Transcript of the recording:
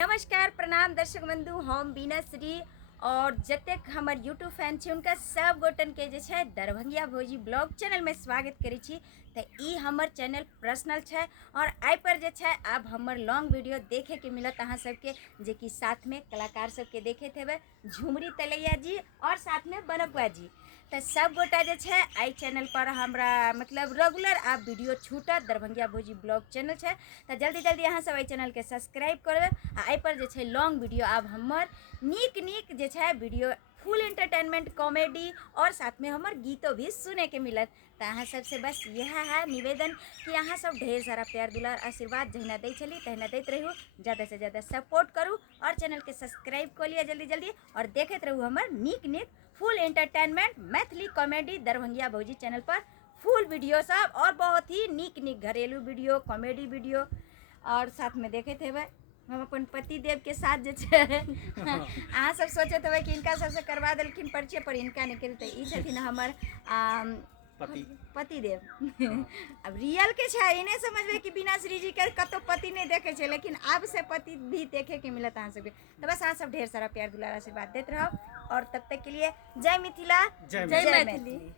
नमस्कार प्रणाम दर्शक बंधु, हम बीना श्री और जतेक हमर यूट्यूब फैन छे उनका सब गोटन के जे छे दरभंगिया भौजी ब्लॉग चैनल में स्वागत करी छी। तो ई हमर चैनल पर्सनल छे और आई पर जे छे अब हमर लॉन्ग वीडियो देखे के मिलत अहाँ सबके, जे कि साथ में कलाकार सबके देखे थे झुमरी तलैया जी और साथ में बनकुआ जी। तो सब गोटा जे छे आई चैनल पर हमरा मतलब रेगुलर आप वीडियो छूटत दरभंगिया भौजी ब्लॉग चैनल छे। तो जल्दी जल्दी अहाँ सब आई चैनल के सब्सक्राइब कर लेब। आई पर जे छे लॉन्ग वीडियो अब हमर नीक नीक जे छे वीडियो फुल एंटरटेनमेंट कॉमेडी और साथ में हमर गीतों भी सुने के मिलत। तो अहाँ सबसे बस यह है निवेदन कि अहाँ सब ढेर सारा प्यार दुलार आशीर्वाद जहिना दै छली तहिना दैत रहू, ज़्यादा से ज़्यादा सपोर्ट करूँ और चैनल के सब्सक्राइब कर लिया जल्दी जल्दी और देखते रहू हमर नीक नीक फुल एंटरटेनमेंट मैथिली कॉमेडी दरभंगिया भौजी चैनल पर फुल वीडियो सब और बहुत ही नीक नीक घरेलू वीडियो कॉमेडी वीडियो और साथ में देखे थे हम अपन पति देव के साथ जे छे अहाँ सब सोचत हवे कि इनका सबसे करवा देलखिन परिचय पर इनका नहीं करी। तो ई छथिन हमर पति देव। अब रियल के छे ई नहीं समझबे कि बिना श्री जी के कतो पति नहीं देखे छे, लेकिन अब से पति भी देखे के मिलत अहाँ सबके। तो बस अहाँ सब ढेर सारा प्यार दुलार आशीर्वाद देते रहो और तब तक के लिए जय मिथिला जय मैथिली।